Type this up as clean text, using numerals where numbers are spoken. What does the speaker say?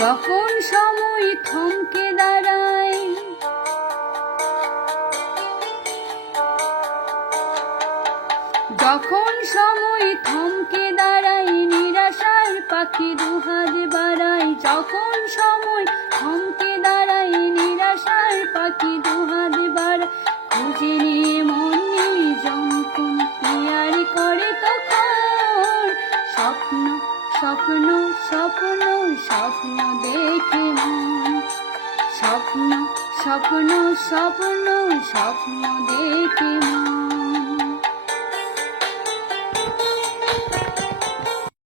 যখন সময় থমকে দাঁড়ায়, যখন সময় থমকে দাঁড়ায়, নিরাশার পাখি দুহাত বাড়ায়। যখন সময় থমকে দাঁড়ায়, নিরাশার পাখি দুহাত বাড়ায়। খুঁজে নিয়ে মন যখন পিয়ার করে তখন স্বপ্ন স্বপ্ন স্বপ্ন স্বপ্ন দেখে মন, স্বপ্ন স্বপ্ন স্বপ্ন স্বপ্ন দেখে